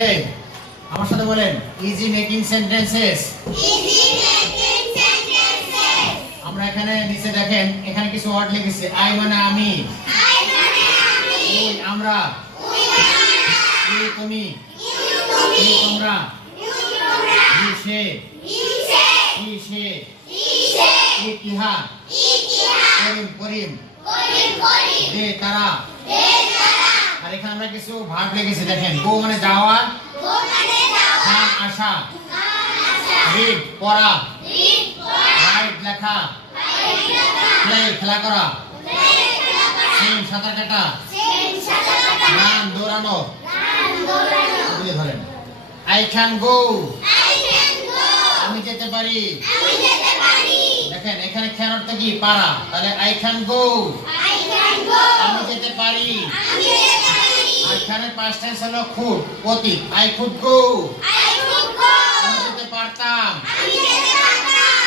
আমার সাথে বলেন ইজি মেকিং সেন্টেন্সেস। আমরা এখানে নিচে দেখেন, এখানে কিছু ওয়ার্ড লিখেছি। আই মানে আমি, আমরা, তুমি, তোমরা, সে, ইহা, করিম, দে, তারা। আর এখানে আমরা কিছু ভার্ব লিখেছি দেখেন। গো মানে যাওয়া, কাম আসা, রিড পড়া, রাইট লেখা, প্লে খেলা করা, সুইম সাঁতার কাটা, রান দৌড়ানো। ধরেন আই ক্যান গো, আমি যেতে পারি। দেখেন এখানে ক্যান অর্থ কি? পারা। তাহলে আই ক্যান গো, আমি যেতে পারি। আর এখানে পাস্ট টেন্স হলো কুড, অতীত। আই কুড গো, আমি যেতে পারতাম।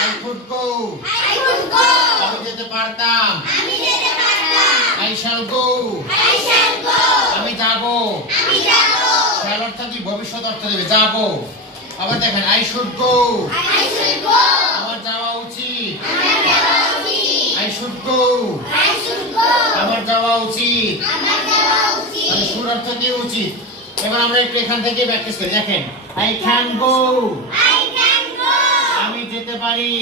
আই কুড গো, আমি যেতে পারতাম। আই শ্যাল গো, আমি যাব। শ্যাল অর্থ কি? ভবিষ্যৎ অর্থ দেবে, যাব। আবার দেখেন আই শুড গো, আমার যাওয়া উচিত। আই শুড গো, আমার যাওয়া উচিত। মানে শুড অর্থ কি? উচিত। এবার আমরা একটু এখান থেকে প্র্যাকটিস করি। দেখেন আই ক্যান গো, আমি যেতে পারি।